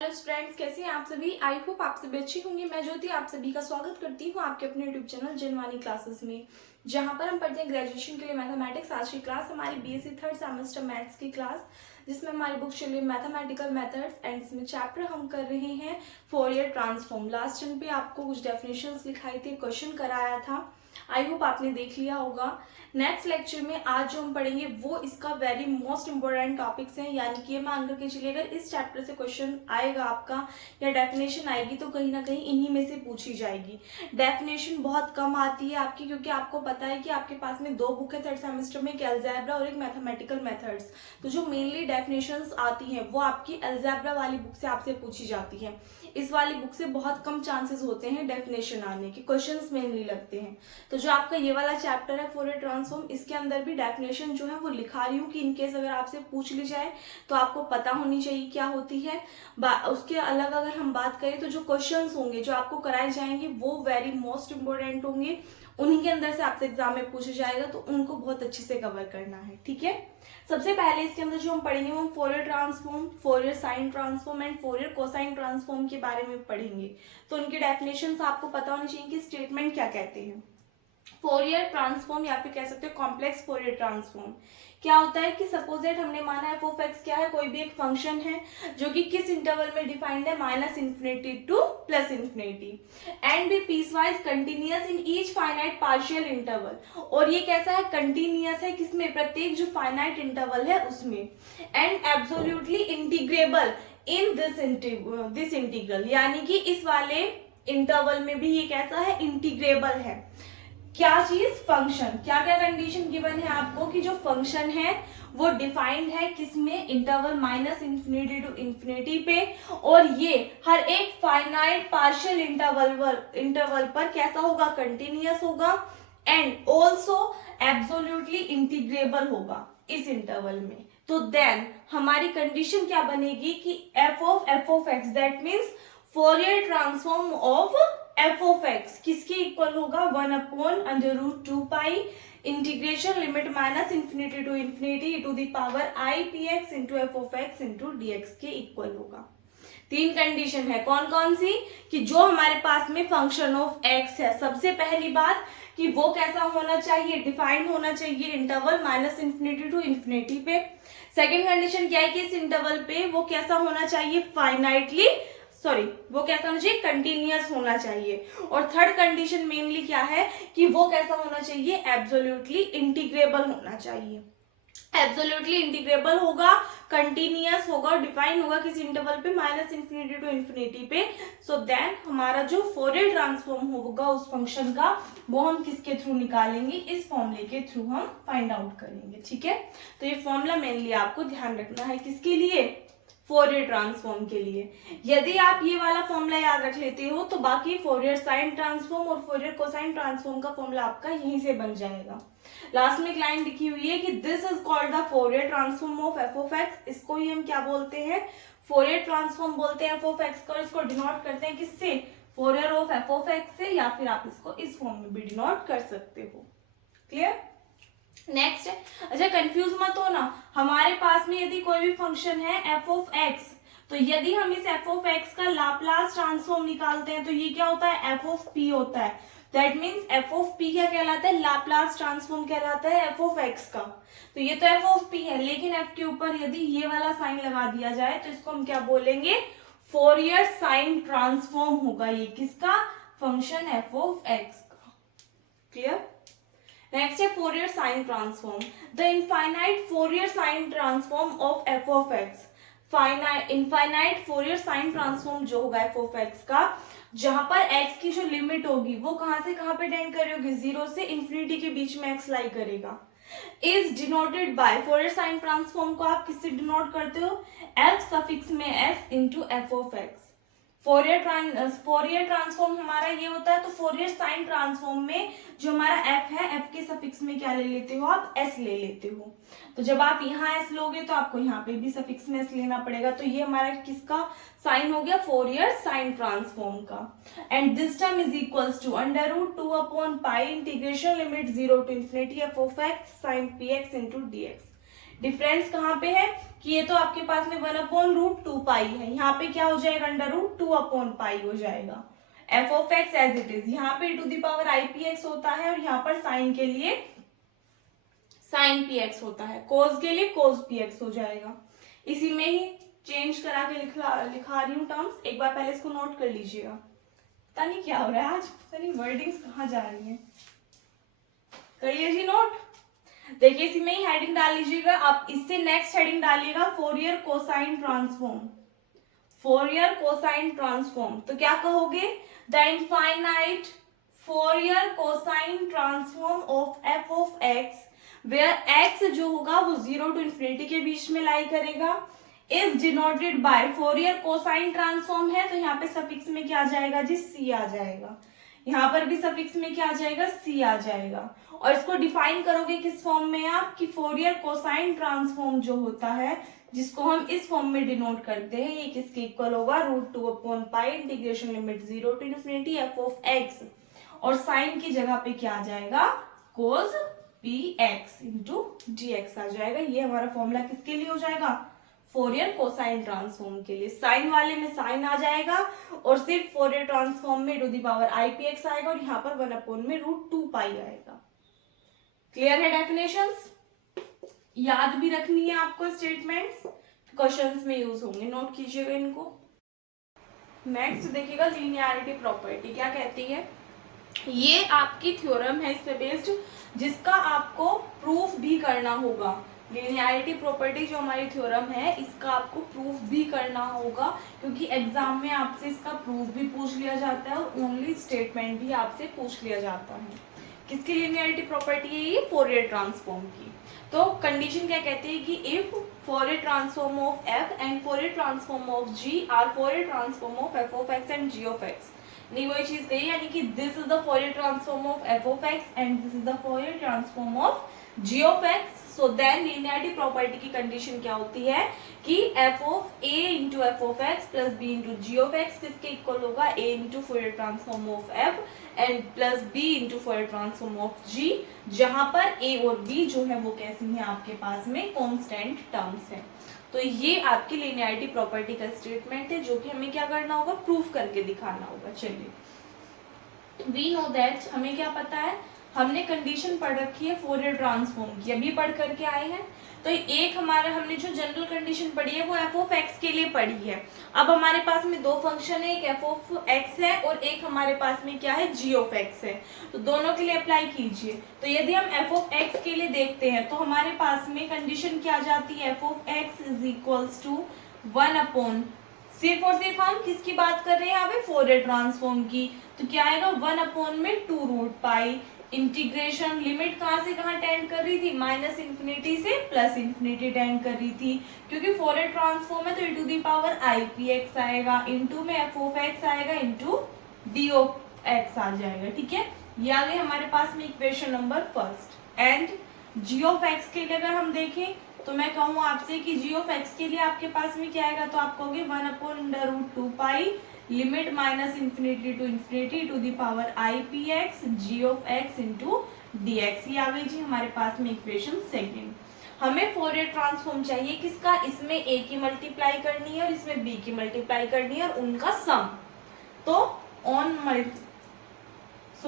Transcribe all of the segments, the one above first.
Hello students, कैसे हैं आप सभी। आई होप आप सभी अच्छी होंगे। मैं ज्योति आप सभी का स्वागत करती हूँ आपके अपने यूट्यूब चैनल जनवानी क्लासेस में, जहाँ पर हम पढ़ते हैं ग्रेजुएशन के लिए मैथमेटिक्स। आज की क्लास हमारी बीएससी थर्ड सेमेस्टर मैथ्स की क्लास, जिसमें हमारी बुक चल रही है मैथमेटिकल मेथड्स एंड इसमें चैप्टर हम कर रहे हैं फोरियर ट्रांसफॉर्म। लास्ट टाइम पे आपको कुछ डेफिनेशंस लिखाई थी, क्वेश्चन कराया था, आई होप आपने देख लिया होगा। नेक्स्ट लेक्चर में आज जो हम पढ़ेंगे वो इसका वेरी मोस्ट इंपॉर्टेंट टॉपिक्स हैं, यानी कि मान करके चलिए अगर इस चैप्टर से क्वेश्चन आएगा आपका या डेफिनेशन आएगी तो कहीं ना कहीं इन्हीं में से पूछी जाएगी। डेफिनेशन बहुत कम आती है आपकी, क्योंकि आपको पता है कि आपके पास में दो बुक है थर्ड सेमेस्टर में, एक अलजेब्रा और एक मैथमेटिकल मेथड्स। तो जो मेनली डेफिनेशंस आती हैं वो आपकी अलजेब्रा वाली बुक से आपसे पूछी जाती है। इस वाली बुक से बहुत कम चांसेस होते हैं डेफिनेशन आने के, क्वेश्चंस मेनली लगते हैं। तो जो आपका ये वाला चैप्टर है फोरियर ट्रांसफॉर्म, इसके अंदर भी डेफिनेशन जो है वो लिखा रही हूँ कि इनकेस अगर आपसे पूछ ली जाए तो आपको पता होनी चाहिए क्या होती है। उसके अलग अगर हम बात करें तो जो क्वेश्चंस होंगे जो आपको कराए जाएंगे वो वेरी मोस्ट इंपोर्टेंट होंगे, उन्हीं के अंदर से आपसे एग्जाम में पूछा जाएगा, तो उनको बहुत अच्छे से कवर करना है। ठीक है, सबसे पहले इसके अंदर जो हम पढ़ेंगे वो Fourier transform, Fourier sine transform and Fourier cosine transform के बारे में पढ़ेंगे। तो उनके डेफिनेशंस आपको पता होनी चाहिए कि स्टेटमेंट क्या कहते हैं। फोरियर ट्रांसफॉर्म या फिर कह सकते हो कॉम्प्लेक्स फोरियर ट्रांसफॉर्म क्या होता है कि सपोज दैट हमने माना एफ ऑफ एक्स क्या है, कोई भी एक फंक्शन है जो कि किस इंटरवल में डिफाइंड है, minus infinity to plus infinity, and be piecewise continuous in each finite partial interval. और ये कैसा है, कंटिन्यूअस है, किसमें, प्रत्येक जो फाइनाइट इंटरवल है उसमें, and absolutely integrable in this integral, यानी कि इस वाले इंटरवल में भी ये कैसा है, इंटीग्रेबल है। क्या चीज, फंक्शन। क्या क्या कंडीशन गिवन है आपको कि जो फंक्शन है वो डिफाइंड है किसमें, interval minus infinity to infinity पे, और ये हर एक फाइनाइट पार्शियल इंटरवल पर कैसा होगा, कंटिन्यूअस होगा, एंड ऑल्सो एब्सोल्युटली इंटीग्रेबल होगा इस इंटरवल में। तो देन हमारी कंडीशन क्या बनेगी कि F of X, that means Fourier transform of F of x किसके इक्वल होगा, 1/√2 pi integration limit minus infinity to infinity to the power I P x into F of x into D X के equal होगा। तीन condition है, कौन कौन सी, कि जो हमारे पास में फंक्शन ऑफ एक्स है, सबसे पहली बात कि वो कैसा होना चाहिए, डिफाइंड होना चाहिए interval minus infinity to infinity पे। सेकेंड कंडीशन क्या है कि इस इंटरवल पे वो कैसा होना चाहिए, वो कैसा होना चाहिए, कंटिन्यूअस होना चाहिए। और थर्ड कंडीशन मेनली क्या है कि वो कैसा होना चाहिए, एब्सोल्युटली इंटीग्रेबल होना चाहिए। एब्सोल्युटली इंटीग्रेबल होगा, कंटिन्यूअस होगा और डिफाइन होगा किस इंटरवल पे, माइनस इंफिनिटी टू इंफिनिटी पे। सो देन हमारा जो फोरियर ट्रांसफॉर्म होगा उस फंक्शन का, वो हम किसके थ्रू निकालेंगे, इस फॉर्मूले के थ्रू हम फाइंड आउट करेंगे। ठीक है, तो ये फॉर्मूला मेनली आपको ध्यान रखना है, किसके लिए, फोरियर ट्रांसफॉर्म के लिए। यदि आप ये वाला फॉर्मूला याद रख लेते हो तो बाकी फोरियर साइन ट्रांसफॉर्म और फोरियर कोसाइन ट्रांसफॉर्म का फॉर्मूला आपका यहीं से बन जाएगा। लास्ट में एक लाइन लिखी हुई है कि this is called the Fourier transform of F of x, इसको ही हम क्या बोलते हैं, फोरियर ट्रांसफॉर्म बोलते हैं एफ ऑफ एक्स को। इसको डिनोट करते हैं किससे, Fourier of F of x से, या फिर आप इसको इस फॉर्म में भी डिनोट कर सकते हो। क्लियर। नेक्स्ट, अच्छा कंफ्यूज मत हो ना, हमारे पास में यदि कोई भी फंक्शन है एफ ऑफ एक्स, तो यदि हम इस एफ ऑफ एक्स का लाप्लास ट्रांसफॉर्म निकालते हैं तो ये क्या होता है, एफ ऑफ पी होता है। That means F of P क्या कहलाता है, लाप्लास ट्रांसफॉर्म कहलाता है एफ ऑफ एक्स का। तो ये तो एफ ऑफ पी है, लेकिन एफ के ऊपर यदि ये वाला साइन लगा दिया जाए तो इसको हम क्या बोलेंगे, फोरियर साइन ट्रांसफॉर्म होगा ये किसका, फंक्शन एफ ऑफ एक्स का। क्लियर। नेक्स्ट है Fourier sine transform, the infinite Fourier sine transform of F of x. Infinite Fourier sine transform जो होगा एफ ऑफ एक्स का, जहां पर x की जो लिमिट होगी वो कहां से कहां पे टेंड करेगी, 0 से इंफिनिटी के बीच में x लाई करेगा, is denoted by, Fourier sine transform को आप किससे डिनोट करते हो, f सफिक्स में s into F of x. Fourier transform हमारा ये होता है, तो फोरियर साइन ट्रांसफॉर्म में जो हमारा f है, f के सफिक्स में क्या ले लेते हो आप, s ले लेते हो। तो जब आप यहाँ s लोगे तो आपको यहाँ पे भी सफिक्स में s लेना पड़ेगा। तो ये हमारा किसका साइन हो गया, फोरियर साइन ट्रांसफॉर्म का। And this term is equals to √2/पाई integration limit 0 to infinity f of x sine p x into D x. Difference कहाँ पे है कि ये तो आपके पास में 1/√2 पाई है, यहाँ पे क्या हो जाएगा √2/पाई हो जाएगा। F of X as it is, यहाँ पे e⁻i⁵x होता है और यहाँ पर साइन के लिए sin px होता है, cos के लिए cos px हो जाएगा। इसी में ही चेंज करा के लिखा रही हूँ टर्म्स, एक बार पहले इसको नोट कर लीजिएगा। पता नहीं क्या हो रहा है आज, पता नहीं वर्डिंग्स कहाँ जा रही हैं। करिए जी नोट। देखिए इसी में ही हेडिंग डाल लीजिएगा, आप इससे नेक्स्ट हेडिंग डालिएगा Fourier cosine transform. Fourier cosine transform तो क्या कहोगे, the infinite Fourier cosine transform of F of X where X जो होगा वो 0 to ∞ के बीच में लाई करेगा, is denoted by Fourier cosine transform है तो यहाँ पे सफिक्स में क्या आ जाएगा जी, सी आ जाएगा। यहाँ पर भी सफिक्स में क्या आ जाएगा, सी आ जाएगा। और इसको डिफाइन करोगे किस फॉर्म में आप, कि फोरियर कोसाइन ट्रांसफॉर्म जो होता है जिसको हम इस फॉर्म में डिनोट करते हैं, ये किसके इक्वल होगा, √2/पाई integration limit 0 to ∞ f of x, और साइन की जगह पे क्या आ जाएगा, कोस px इंटू dx आ जाएगा। ये हमारा फॉर्मूला किसके लिए हो जाएगा, फोरियर कोसाइन ट्रांसफॉर्म के लिए। साइन वाले में साइन आ जाएगा और सिर्फ फोरियर ट्रांसफॉर्म में e⁻i⁵x आएगा और यहाँ पर 1/√2 आएगा। क्लियर है डेफिनेशंस, याद भी रखनी है आपको स्टेटमेंट्स, क्वेश्चंस में यूज होंगे, नोट कीजिएगा इनको। नेक्स्ट देखिएगा लीनियरिटी प्रॉपर्टी क्या कहती है। ये आपकी थ्योरम है इस पे बेस्ड, जिसका आपको प्रूफ भी करना होगा। लीनियरिटी प्रॉपर्टी जो हमारी थ्योरम है इसका आपको प्रूफ भी करना होगा, क्योंकि एग्जाम में आपसे इसका प्रूफ भी पूछ लिया जाता है और ओनली स्टेटमेंट भी आपसे पूछ लिया जाता है। किसकी लीनियरिटी प्रॉपर्टी है ये, फोरियर ट्रांसफॉर्म की। तो कंडीशन क्या कहती है कि if Fourier transform of F and Fourier transform of G are Fourier transform of F of X and G of X, नहीं वही चीज कही, यानी कि this is the Fourier transform of F of X and this is the Fourier transform of ji of X. So then linearity property की condition क्या होती है कि F of A into F of X plus B into ji of x किसके equal होगा, a into Fourier transform of F and plus B into Fourier transform of g, जहां पर ए और बी जो है वो कैसी है आपके पास में कॉन्स्टेंट टर्म्स है। तो ये आपकी लीनियरिटी प्रॉपर्टी का स्टेटमेंट है जो कि हमें क्या करना होगा, प्रूफ करके दिखाना होगा। चलिए वी नो दैट, हमें क्या पता है, हमने कंडीशन पढ़ रखी है फोरियर ट्रांसफॉर्म की, अभी पढ़ करके आए हैं। तो एक हमारा हमने जो जनरल कंडीशन पढ़ी है वो एफ ऑफ एक्स के लिए पढ़ी है। अब हमारे पास में दो फंक्शन है, एक एफ ऑफ एक्स है और एक हमारे पास में क्या है, जी ऑफ एक्स है। तो दोनों के लिए अप्लाई कीजिए। तो यदि हम एफ ऑफ एक्स के लिए देखते हैं तो हमारे पास में कंडीशन क्या आ जाती है, F of X is equals to 1 सिर्फ और सिर्फ हम किसकी बात कर रहे हैं यहाँ पे, फोरियर ट्रांसफॉर्म की। तो क्या आएगा 1/2√पाई इंटीग्रेशन, लिमिट कहाँ से कहाँ टेंड कर रही थी, -∞ से +∞ टेंड कर रही थी, क्योंकि फोरियर ट्रांसफॉर्म है तो e⁻i⁵x आएगा, इंटू में एफ ऑफ एक्स आएगा इंटू डी ऑफ एक्स आ जाएगा। ठीक है, ये आ गई हमारे पास में equation number first. And G of X के लिए अगर हम देखें तो मैं कहूँ आपसे कि जी ऑफ एक्स के लिए आपके पास में क्या आएगा, तो आप कहोगे 1/√2 limit -∞ to ∞ G of x into D X. ये आ गई जी हमारे पास में इक्वेशन सेकेंड। हमें फोरियर ट्रांसफॉर्म चाहिए किसका, इसमें ए की मल्टीप्लाई करनी है और इसमें बी की मल्टीप्लाई करनी है और उनका सम। तो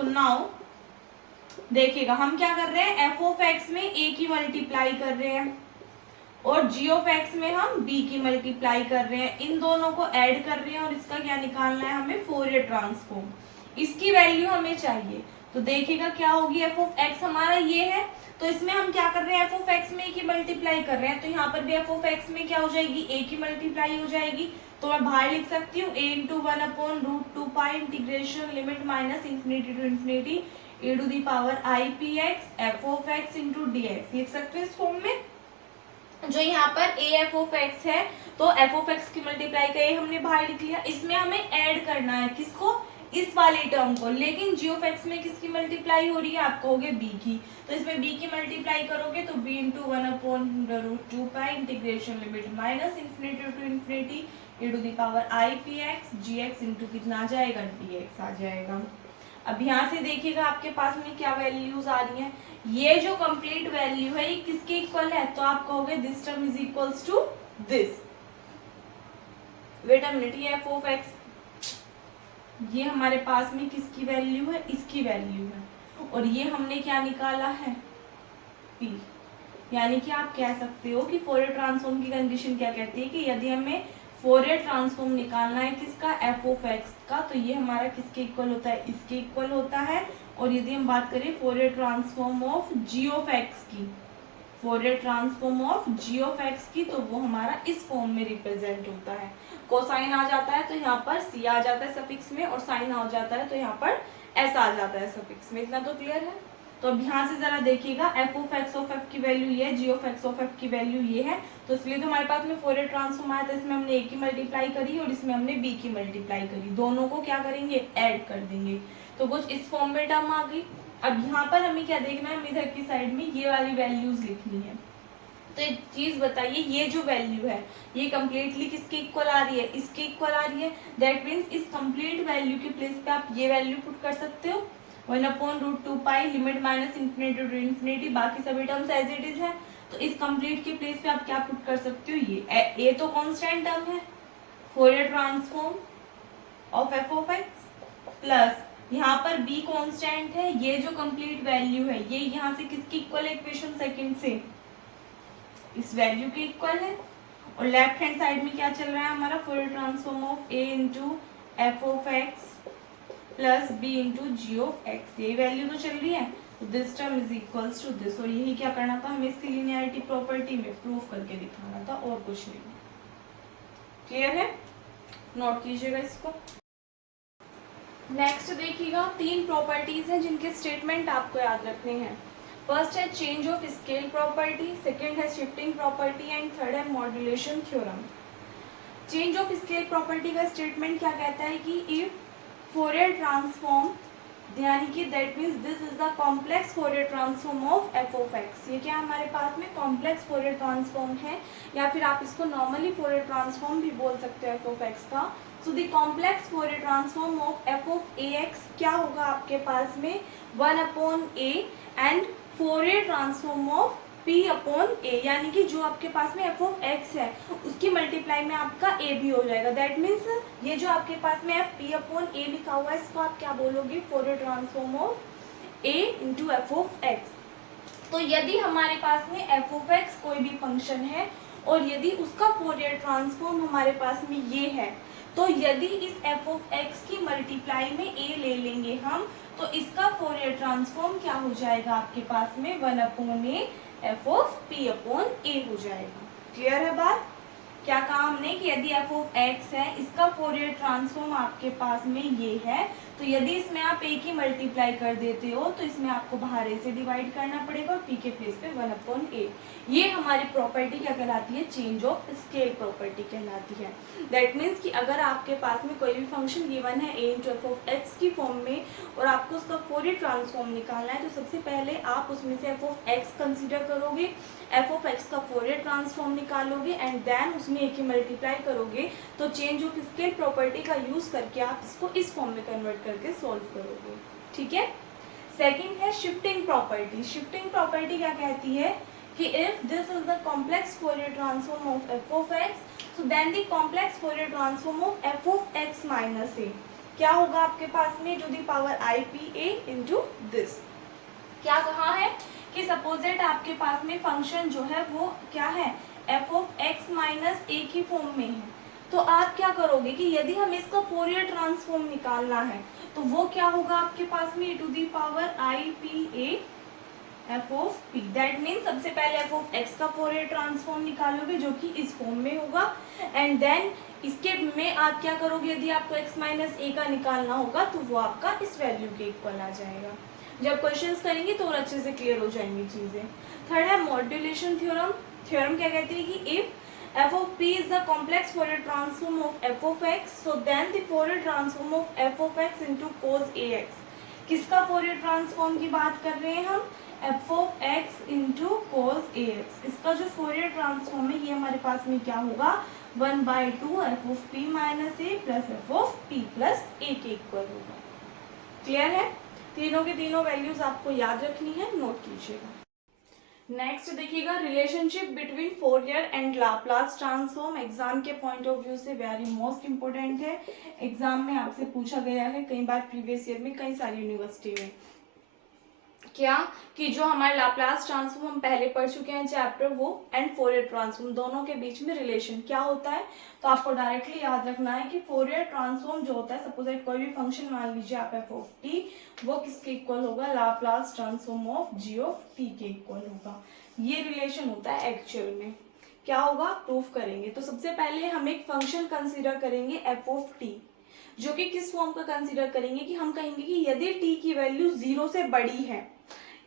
नाउ देखिएगा हम क्या कर रहे हैं, एफ ऑफ एक्स में ए की मल्टीप्लाई कर रहे हैं और जी ऑफ एक्स में हम बी की मल्टीप्लाई कर रहे हैं, इन दोनों को ऐड कर रहे हैं और इसका क्या निकालना है हमें, फोरियर ट्रांसफॉर्म। इसकी वैल्यू हमें चाहिए। तो देखिएगा क्या होगी, एफ ऑफ एक्स हमारा ये है तो इसमें हम क्या कर रहे हैं, एफ ऑफ एक्स में ए की मल्टीप्लाई कर रहे हैं, तो यहाँ पर भी एफ ऑफ एक्स में क्या हो जाएगी, ए की मल्टीप्लाई हो जाएगी। तो मैं बाहर लिख सकती हूँ a into 1/√2 integration limit -∞ to ∞ e⁻i⁵x F of x into D x लिख सकते हैं इस फॉर्म में। जो यहाँ पर ए एफ ऑफ एक्स है तो एफ ऑफ एक्स की मल्टीप्लाई का ए हमने बाहर लिख लिया, इसमें हमें ऐड करना है किसको, इस वाले टर्म को, लेकिन जी ऑफ एक्स में किसकी मल्टीप्लाई हो रही है, आप कहोगे बी की। तो इसमें बी की मल्टीप्लाई करोगे तो b into 1/√2 integration limit -∞ to ∞ e⁻i⁵x gx into कितना आ जाएगा, dx आ जाएगा। अब यहाँ से देखिएगा आपके पास में क्या वैल्यूज आ रही हैं। ये जो कंप्लीट वैल्यू है ये किसके इक्वल है, तो आप कहोगे this term is equals to this. Wait a minute, ये एफ ऑफ एक्स ये हमारे पास में किसकी वैल्यू है, इसकी वैल्यू है, और ये हमने क्या निकाला है, पी। यानी कि आप कह सकते हो कि फोरियर ट्रांसफॉर्म की कंडीशन क्या कहती है कि यदि हमें फोरियर ट्रांसफॉर्म निकालना है किसका, एफ ऑफ एक्स का, तो ये हमारा किसके इक्वल होता है, इसके इक्वल होता है। और यदि हम बात करें Fourier transform of ji of x की, Fourier transform of ji of x की, तो वो हमारा इस फॉर्म में रिप्रेजेंट होता है। कोसाइन आ जाता है तो यहाँ पर सी आ जाता है सफिक्स में, और साइन आ जाता है तो यहाँ पर एस आ जाता है सफिक्स में। इतना तो क्लियर है। तो अब यहाँ से जरा देखिएगा F of x of F की वैल्यू ये है, जी ऑफ एक्स ऑफ एफ की वैल्यू ये है, तो इसलिए तो हमारे पास में फोरियर ट्रांसफॉर्म आया था, इसमें हमने ए की मल्टीप्लाई करी और इसमें हमने बी की मल्टीप्लाई करी, दोनों को क्या करेंगे, ऐड कर देंगे, तो कुछ इस फॉर्म में टर्म आ गई। अब यहाँ पर हमें क्या देखना है, इधर की साइड में ये वाली वैल्यूज लिखनी है। तो एक चीज बताइए, ये जो वैल्यू है ये कम्प्लीटली किसके इक्वल आ रही है, इसके इक्वल आ रही है। दैट मीन्स इस कंप्लीट वैल्यू के प्लेस पे आप ये वैल्यू पुट कर सकते हो, 1/√2π limit minus infinity to infinity, बाकी सभी टर्म्स एज इट इज है। तो इस कंप्लीट के प्लेस पे आप क्या पुट कर सकते हो, ये तो कांस्टेंट टर्म है, Fourier transform of F of X, plus यहाँ पर b कांस्टेंट है, ये जो कंप्लीट वैल्यू है ये यहाँ से किसकी इक्वल है, इक्वेशन सेकंड से इस वैल्यू के इक्वल है। और लेफ्ट हैंड साइड में क्या चल रहा है हमारा, Fourier transform of a into F of X plus b into ji of X, ये वैल्यू तो चल रही है, तो this term is equals to this. और यही क्या करना था हमें, इसकी लिनियरिटी प्रॉपर्टी में प्रूव करके दिखाना था, और कुछ नहीं। क्लियर है, नोट कीजिएगा इसको। नेक्स्ट देखिएगा, तीन प्रॉपर्टीज हैं जिनके स्टेटमेंट आपको याद रखने हैं। फर्स्ट है change of scale property, second है शिफ्टिंग प्रॉपर्टी, एंड थर्ड है modulation theorem. Change of scale property का स्टेटमेंट क्या कहता है कि इफ फोरियर ट्रांसफॉर्म, यानी कि that means this is the complex Fourier transform of F of X, ये क्या हमारे पास में कॉम्प्लेक्स फोरियर ट्रांसफॉर्म है, या फिर आप इसको नॉर्मली फोरियर ट्रांसफॉर्म भी बोल सकते हो एफ ऑफ एक्स का। So the complex Fourier transform of F of A x क्या होगा आपके पास में, 1/a and Fourier transform of p upon a, यानी कि जो आपके पास में f ऑफ x है उसकी मल्टीप्लाई में आपका a भी हो जाएगा। दैट मीन्स ये जो आपके पास में f p अपॉन a लिखा हुआ है इसको आप क्या बोलोगे, Fourier transform of a into F of x. तो यदि हमारे पास में f ऑफ x कोई भी फंक्शन है और यदि उसका फोरियर ट्रांसफॉर्म हमारे पास में ये है, तो यदि इस f ऑफ x की मल्टीप्लाई में a ले लेंगे हम, तो इसका फोरियर ट्रांसफॉर्म क्या हो जाएगा आपके पास में, 1/a F of p upon a हो जाएगा। क्लियर है बात, क्या कहा हमने कि यदि f ऑफ x है, इसका फोरियर ट्रांसफॉर्म आपके पास में ये है, तो यदि इसमें आप a की मल्टीप्लाई कर देते हो तो इसमें आपको बाहर a से डिवाइड करना पड़ेगा और p के प्लेस पे 1/a। ये हमारी प्रॉपर्टी क्या कहलाती है, चेंज ऑफ स्केल प्रॉपर्टी कहलाती है। दैट मीन्स कि अगर आपके पास में कोई भी फंक्शन गिवन है a into F of x की फॉर्म में और आपको उसका फोरियर ट्रांसफॉर्म निकालना है, तो सबसे पहले आप उसमें से एफ ऑफ एक्स कंसिडर करोगे, एफ ऑफ एक्स का फोरियर ट्रांसफॉर्म निकालोगे एंड देन उसमें a की मल्टीप्लाई करोगे, तो चेंज ऑफ स्केल प्रॉपर्टी का यूज करके आप इसको इस फॉर्म में कन्वर्ट करके सॉल्व करोगे। ठीक है। सेकंड है शिफ्टिंग प्रॉपर्टी। शिफ्टिंग प्रॉपर्टी क्या कहती है कि if this is the complex Fourier transform of F of x, so then the complex Fourier transform of f of x minus a क्या होगा आपके पास में, to the power i p a into this। क्या कहा है कि सपोजेट आपके पास में फंक्शन जो है वो क्या है, f of x minus a की फॉर्म में है, तो आप क्या करोगे कि यदि हम इसका फोरियर ट्रांसफॉर्म निकालना है तो वो क्या होगा आपके पास में, to the power i p a F of P. That mean सबसे पहले एफ ऑफ एक्स का फोरियर ट्रांसफॉर्म निकालोगे जो कि इस फॉर्म में होगा, एंड देन इसके में आप क्या करोगे, यदि आपको x माइनस ए का निकालना होगा तो वो आपका इस वैल्यू के इक्वल आ जाएगा। जब क्वेश्चंस करेंगे तो और अच्छे से क्लियर हो जाएंगी चीजें। थर्ड है मॉड्यूलेशन थ्योरम। थ्योरम क्या कहती है कि if F of P is the complex Fourier transform of F of X, so then the Fourier transform of F of x into cos A X. किसका Fourier transform की बात कर रहे हैं हम, F of x into cos A X. इसका जो Fourier transform है ये हमारे पास में क्या होगा, 1/2 f of p minus a plus f of p plus a के इक्वल होगा। क्लियर है? तीनों के तीनों वैल्यूज आपको याद रखनी है, नोट कीजिएगा। नेक्स्ट देखिएगा, relationship between Fourier and Laplace transform. Exam के पॉइंट ऑफ व्यू से वेरी मोस्ट इंपोर्टेंट है। एग्जाम में आपसे पूछा गया है कई बार, प्रीवियस ईयर में कई सारी यूनिवर्सिटी में। क्या कि जो हमारे लाप्लास ट्रांसफॉर्म हम पहले पढ़ चुके हैं चैप्टर, वो एंड फोरियर ट्रांसफॉर्म, दोनों के बीच में रिलेशन क्या होता है। तो आपको डायरेक्टली याद रखना है कि फोरियर ट्रांसफॉर्म जो होता है, सपोज कोई भी फंक्शन मान लीजिए आप एफ ऑफ टी, वो किसके इक्वल होगा, Laplace transform of ji of T के इक्वल होगा। ये रिलेशन होता है एक्चुअल में। क्या होगा, प्रूफ करेंगे। तो सबसे पहले हम एक फंक्शन कंसिडर करेंगे एफ ऑफ टी, जो कि किस फॉर्म का कंसिडर करेंगे कि हम कहेंगे कि यदि टी की वैल्यू 0 से बड़ी है,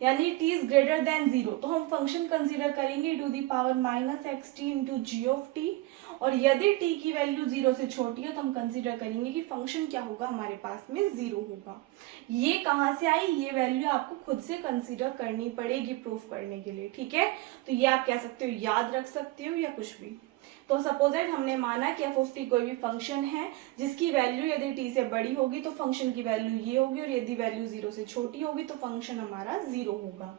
यानी t इज ग्रेटर देन 0, तो हम फंक्शन कंसीडर करेंगे to the power minus x T into ji of T. और यदि t की वैल्यू 0 से छोटी है तो हम कंसीडर करेंगे कि फंक्शन क्या होगा, हमारे पास में 0 होगा। ये कहाँ से आई, ये वैल्यू आपको खुद से कंसीडर करनी पड़ेगी प्रूफ करने के लिए, ठीक है। तो ये आप कह सकते हो, याद रख सकते हो या कुछ भी। तो सपोज दैट हमने माना कि एफ ऑफ टी कोई भी फंक्शन है जिसकी वैल्यू यदि टी से बड़ी होगी तो फंक्शन की वैल्यू ये होगी, और यदि वैल्यू 0 से छोटी होगी तो फंक्शन हमारा 0 होगा।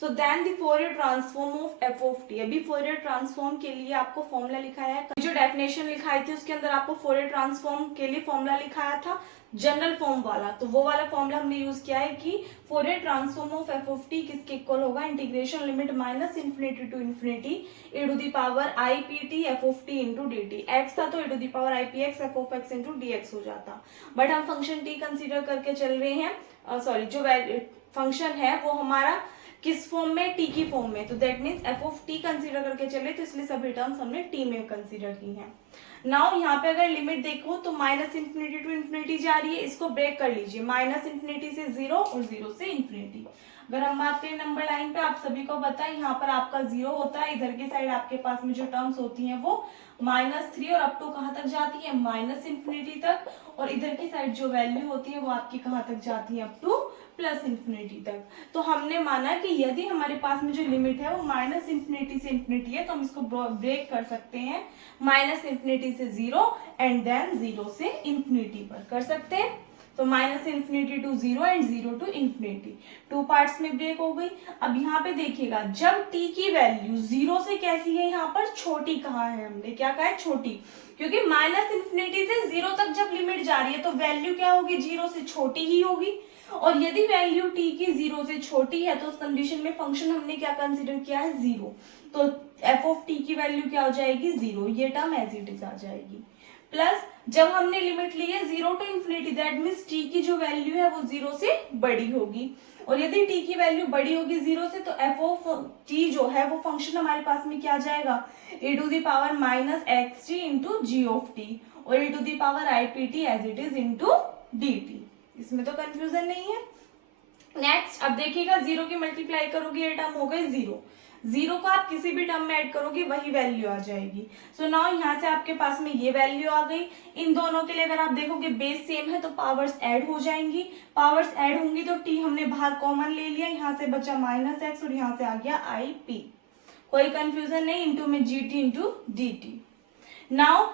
So then the Fourier transform of F of T. अभी फोरियर ट्रांसफॉर्म के लिए आपको फॉर्मूला लिखाया है, जो डेफिनेशन लिखाई थी उसके अंदर आपको फोरियर ट्रांसफॉर्म के लिए फॉर्मूला लिखाया था जनरल फॉर्म वाला। तो वो वाला फॉर्मूला हमने यूज किया है कि Fourier transform of F of t किसके इक्वल होगा, integration limit minus infinity to infinity e to the power I p t f of T into D t. X था तो e to the power I P x f of x into D x हो जाता, but हम function T consider करके चल रहे हैं। Sorry, जो फंक्शन है वो हमारा किस फॉर्म में, टी की फॉर्म में। तो that means F of T consider करके चले, तो इसलिए सभी टर्म्स हमने टी में कंसिडर की हैं। नाउ यहाँ पे अगर लिमिट देखो तो माइनस इन्फिनिटी टू इन्फिनिटी जा रही है, इसको ब्रेक कर लीजिए, माइनस इन्फिनिटी से 0 और 0 से इन्फिनिटी। अगर हम बात करें नंबर लाइन पे, आप सभी को पता है यहाँ पर आपका 0 होता है, इधर की साइड आपके पास में जो टर्म्स होती हैं वो -3 और अप टू कहाँ तक जाती है, माइनस इन्फिनिटी तक, और इधर की साइड जो वैल्यू होती है वो आपकी कहाँ तक जाती है, अप टू प्लस इन्फिनिटी तक। तो हमने माना कि यदि हमारे पास में जो लिमिट है वो माइनस इन्फिनिटी से इन्फिनिटी है तो हम इसको ब्रेक कर सकते हैं माइनस इन्फिनिटी से 0 एंड देन 0 से इन्फिनिटी पर कर सकते हैं। तो minus infinity to 0 and 0 to infinity, 2 parts में ब्रेक हो गई। अब यहाँ पे देखिएगा, जब t की वैल्यू 0 से कैसी है, यहाँ पर छोटी कहा है, हमने क्या कहा है, छोटी, क्योंकि माइनस इन्फिनिटी से 0 तक जब लिमिट जा रही है तो वैल्यू क्या होगी, 0 से छोटी ही होगी। और यदि वैल्यू t की 0 से छोटी है तो उस कंडीशन में फंक्शन हमने क्या कंसीडर किया है, 0। तो एफ ऑफ टी की वैल्यू क्या हो जाएगी, 0, ये टर्म एज इट इज आ जाएगी। प्लस जब हमने लिमिट ली है 0 to infinity, that means t की जो वैल्यू है वो 0 से बड़ी होगी, और यदि t की वैल्यू बड़ी होगी 0 से तो एफ ऑफ टी जो है वो फंक्शन हमारे पास में क्या आ जाएगा, e to the power minus x T into ji of T, और e to the power I p t as it is into D t. इसमें तो कंफ्यूजन नहीं है। नेक्स्ट अब देखिएगा, 0 की मल्टीप्लाई करोगे ये टर्म हो गई 0, 0 को आप किसी भी टर्म में ऐड करोगे वही वैल्यू आ जाएगी। सो नाउ यहाँ से आपके पास में ये वैल्यू आ गई। इन दोनों के लिए अगर आप देखोगे बेस सेम है तो पावर्स ऐड हो जाएंगी, पावर्स ऐड होंगी तो टी हमने बाहर कॉमन ले लिया, यहाँ से बचा माइनस एक्स और यहाँ से आ गया आई पी, कोई कंफ्यूजन नहीं, इंटू में G T into D T. Now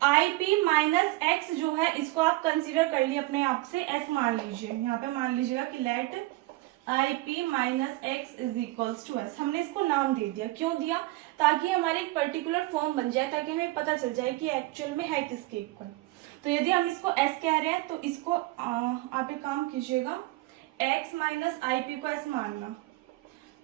I P minus x जो है इसको आप कंसीडर कर लिए अपने आप से एस मान लीजिए, यहाँ पे मान लीजिएगा कि let I P minus X is equals to S. हमने इसको नाम दे दिया, क्यों दिया, ताकि हमारे एक पर्टिकुलर फॉर्म बन जाए, ताकि हमें पता चल जाए कि एक्चुअल में है किसके इक्वल। तो यदि हम इसको एस कह रहे हैं तो इसको आप एक काम कीजिएगा, एक्स माइनस आई पी को एस मानना।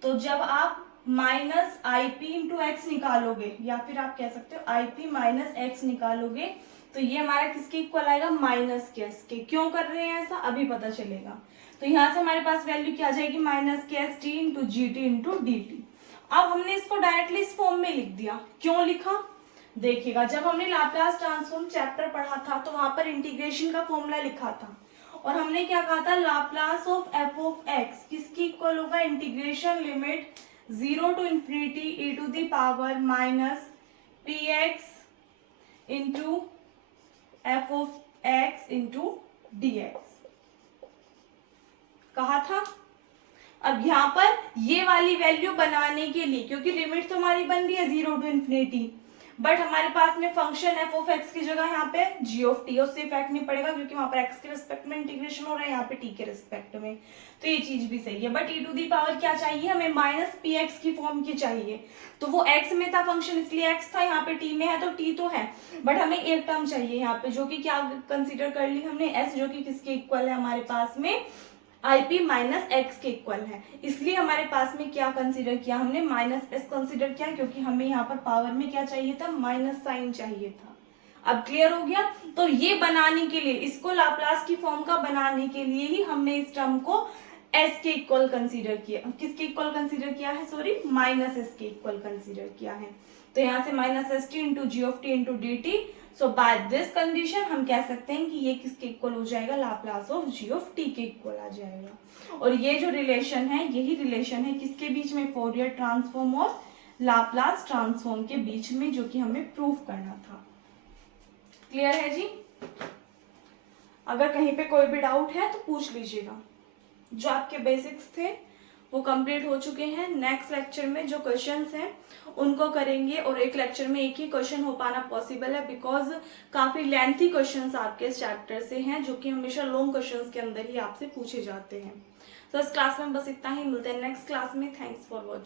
तो जब आप minus I P into x निकालोगे, या फिर आप कह सकते हो आई पी माइनस एक्स निकालोगे, तो ये हमारा किसके इक्वल आएगा, माइनस के एस के। क्यों कर रहे हैं ऐसा, अभी पता चलेगा। तो यहाँ से हमारे पास वैल्यू क्या आ जाएगी, माइनस के S T into G T into D T. अब हमने इसको डायरेक्टली इस फॉर्म में लिख दिया, क्यों लिखा, देखिएगा जब हमने लाप्लास ट्रांसफॉर्म चैप्टर पढ़ा था तो वहां पर इंटीग्रेशन का फॉर्मूला लिखा था, और हमने क्या कहा था, Laplace of F of X किसकी इक्वल होगा, integration limit 0 to infinity e to the power minus P x into F of x into D X कहा था। अब यहाँ पर ये वाली वैल्यू बनाने के लिए, क्योंकि लिमिट तो हमारी बन रही है 0 टू इंफिनिटी, बट हमारे पास में फंक्शन एफ ऑफ एक्स की जगह यहाँ पे जी ऑफ टी, उससे इफेक्ट नहीं पड़ेगा क्योंकि वहां पर एक्स के रिस्पेक्ट में इंटीग्रेशन हो रहा है, यहाँ पे टी के रिस्पेक्ट में, तो ये चीज भी सही है। But E to the power क्या चाहिए हमें, माइनस पी एक्स की फॉर्म की चाहिए, तो वो एक्स में था फंक्शन इसलिए एक्स था, यहाँ पे टी में है तो टी तो है, बट हमें एक टर्म चाहिए यहाँ पे जो कि क्या कंसिडर कर ली हमने, एस, जो कि किसके इक्वल है हमारे पास में आई पी माइनस एक्स के इक्वल है, इसलिए हमारे पास में क्या कंसीडर किया हमने, माइनस एस कंसीडर किया, क्योंकि हमें यहाँ पर पावर में क्या चाहिए था, माइनस साइन चाहिए था। अब क्लियर हो गया। तो ये बनाने के लिए, इसको लाप्लास की फॉर्म का बनाने के लिए ही हमने इस टर्म को एस के इक्वल कंसीडर किया, किसके इक्वल कंसीडर किया है, सॉरी माइनस एस के इक्वल कंसीडर किया है। तो यहाँ से minus S T into ji of T into D T, so by this condition हम कह सकते हैं कि ये किसके इक्वल हो जाएगा, Laplace of ji of T के इक्वल आ जाएगा। और ये जो रिलेशन है, यही रिलेशन है किसके बीच में, फोरियर ट्रांसफॉर्म और लाप्लास ट्रांसफॉर्म के बीच में, जो कि हमें प्रूव करना था। क्लियर है जी। अगर कहीं पे कोई भी डाउट है तो पूछ लीजिएगा। जो आपके बेसिक्स थे वो कंप्लीट हो चुके हैं। नेक्स्ट लेक्चर में जो क्वेश्चंस हैं उनको करेंगे, और एक लेक्चर में एक ही क्वेश्चन हो पाना पॉसिबल है बिकॉज काफी लेंथी क्वेश्चंस आपके इस चैप्टर से हैं, जो कि हमेशा लॉन्ग क्वेश्चंस के अंदर ही आपसे पूछे जाते हैं। तो इस क्लास में बस इतना ही, मिलते हैं नेक्स्ट क्लास में। Thanks for watching.